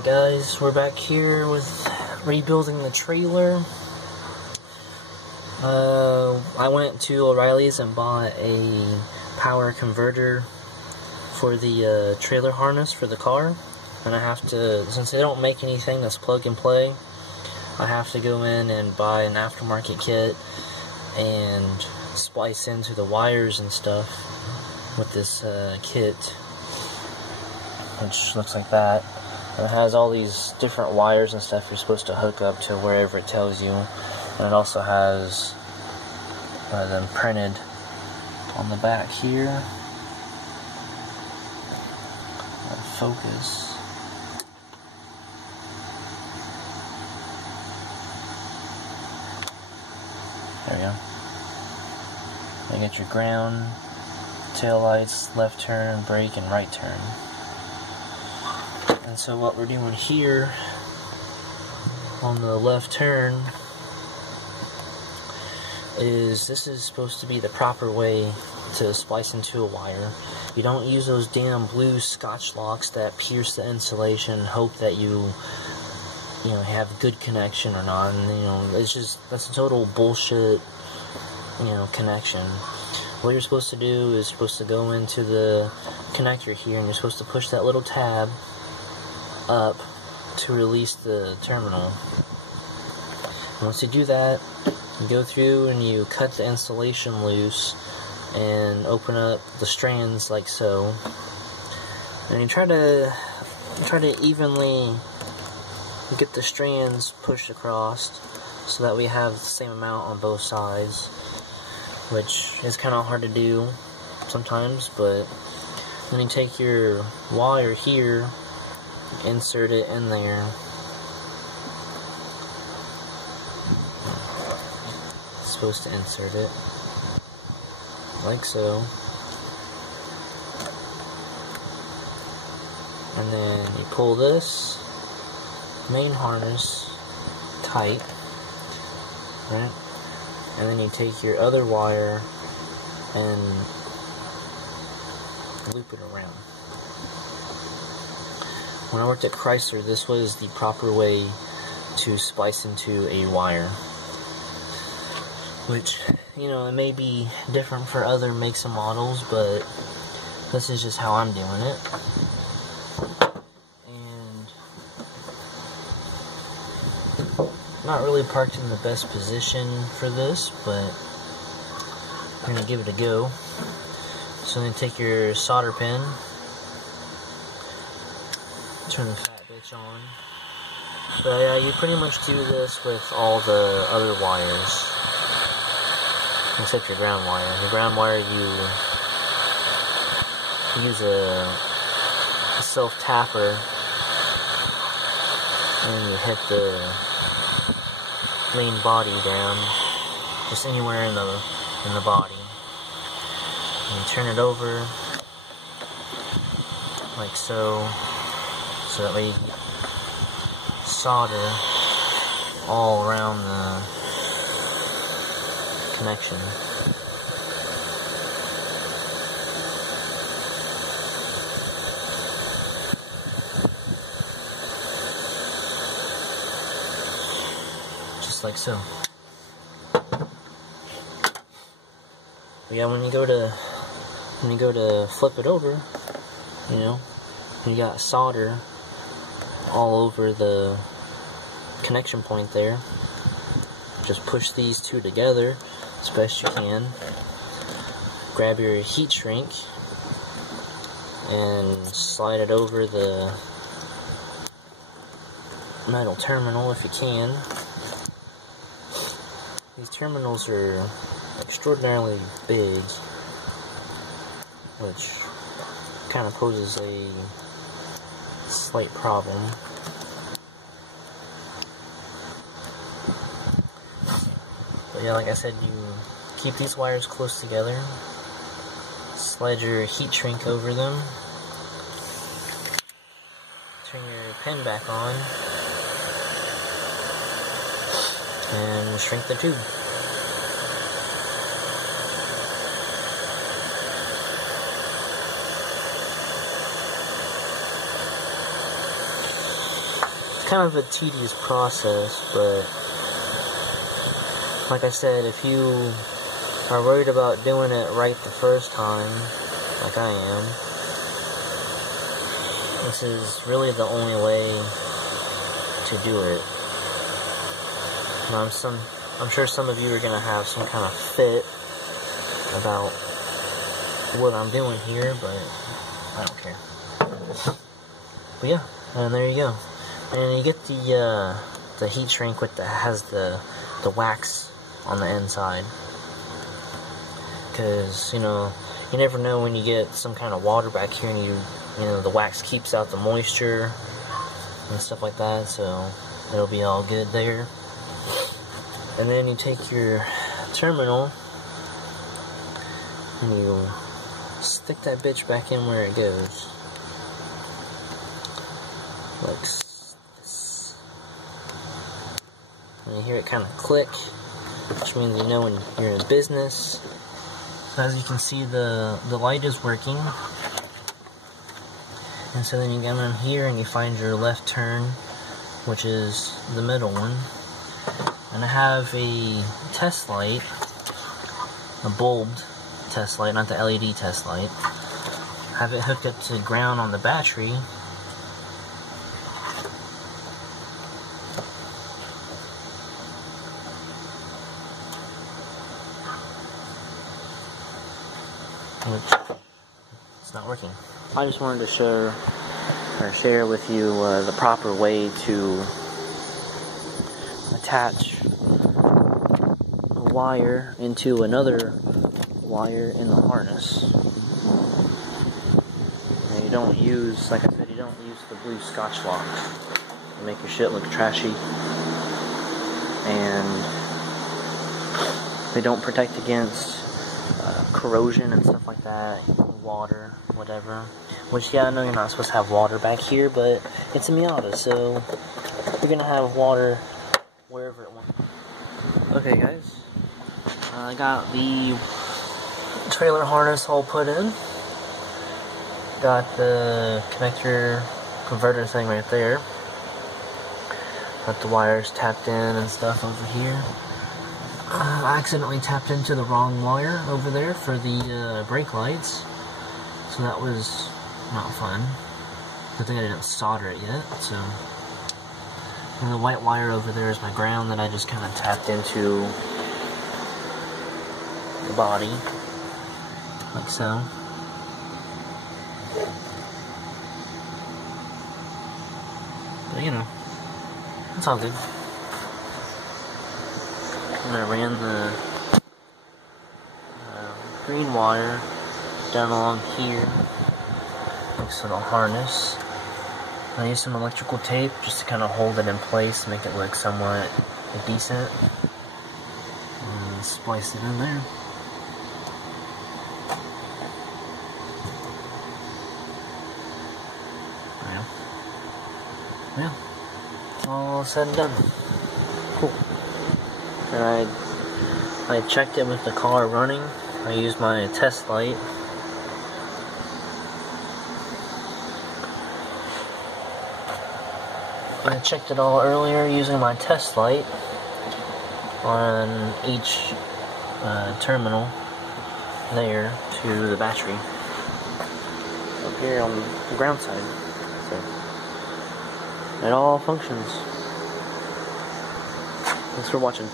Alright guys, we're back here with rebuilding the trailer. I went to O'Reilly's and bought a power converter for the trailer harness for the car. And I have to, since they don't make anything that's plug and play, I have to go in and buy an aftermarket kit and splice into the wires and stuff with this kit, which looks like that. And it has all these different wires and stuff you're supposed to hook up to wherever it tells you. And it also has them printed on the back here. Focus. There we go. You get your ground, tail lights, left turn, brake, and right turn. And so what we're doing here on the left turn is, this is supposed to be the proper way to splice into a wire. You don't use those damn blue Scotch locks that pierce the insulation and hope that you have good connection or not. And it's just, that's a total bullshit connection. What you're supposed to do is you're supposed to go into the connector here and you're supposed to push that little tab up to release the terminal. Once you do that, you go through and you cut the insulation loose and open up the strands like so. And you try to evenly get the strands pushed across so that we have the same amount on both sides, which is kind of hard to do sometimes. But then you take your wire here, insert it in there. It's supposed to insert it like so, and then you pull this main harness tight, right? And then you take your other wire and loop it around. When I worked at Chrysler, this was the proper way to splice into a wire, which, it may be different for other makes and models, but this is just how I'm doing it. And not really parked in the best position for this, but I'm gonna give it a go. So then take your solder pen, turn the fat bitch on. But you pretty much do this with all the other wires, except your ground wire. The ground wire, you use a self-tapper, and you hit the main body down, just anywhere in the body. And you turn it over, like so, so that way you solder all around the connection. Just like so. But yeah, when you go to flip it over, you got solder all over the connection point there. Just push these two together as best you can. Grab your heat shrink and slide it over the metal terminal if you can. These terminals are extraordinarily big, which kind of poses a slight problem. But yeah, like I said, you keep these wires close together, slide your heat shrink over them, turn your pen back on, and shrink the tube. kind of a tedious process, but like I said, if you are worried about doing it right the first time, like I am, this is really the only way to do it. Now, I'm sure some of you are going to have some kind of fit about what I'm doing here, but I don't care. But yeah, and there you go. And you get the heat shrink with has the wax on the inside, because you never know when you get some kind of water back here, and the wax keeps out the moisture and stuff like that, so it'll be all good there. And then you take your terminal and you stick that bitch back in where it goes, like this. And you hear it kind of click, which means you know when you're in business. So as you can see, the light is working. And so then you come in here and you find your left turn, which is the middle one. And I have a test light, a bulbed test light, not the LED test light. I have it hooked up to ground on the battery. Which, it's not working. I just wanted to share with you the proper way to attach a wire into another wire in the harness. And you don't use, like I said, you don't use the blue Scotch locks to make your shit look trashy. And they don't protect against corrosion and stuff like that, water, whatever. Which, yeah, I know you're not supposed to have water back here, but it's a Miata, so you're gonna have water wherever it wants. Okay, guys, I got the trailer harness all put in. Got the connector converter thing right there. Got the wires tapped in and stuff over here. I accidentally tapped into the wrong wire over there for the brake lights, so that was not fun. Good thing I didn't solder it yet. So, and the white wire over there is my ground that I just kind of tapped into the body, like so. But it's all good. And I ran the green wire down along here next to the harness. I used some electrical tape just to kind of hold it in place, make it look somewhat decent, and spliced it in there. Yeah, all said and done. Cool. And I checked it with the car running. I used my test light. I checked it all earlier using my test light on each terminal there to the battery up here on the ground side. So it all functions. Thanks for watching.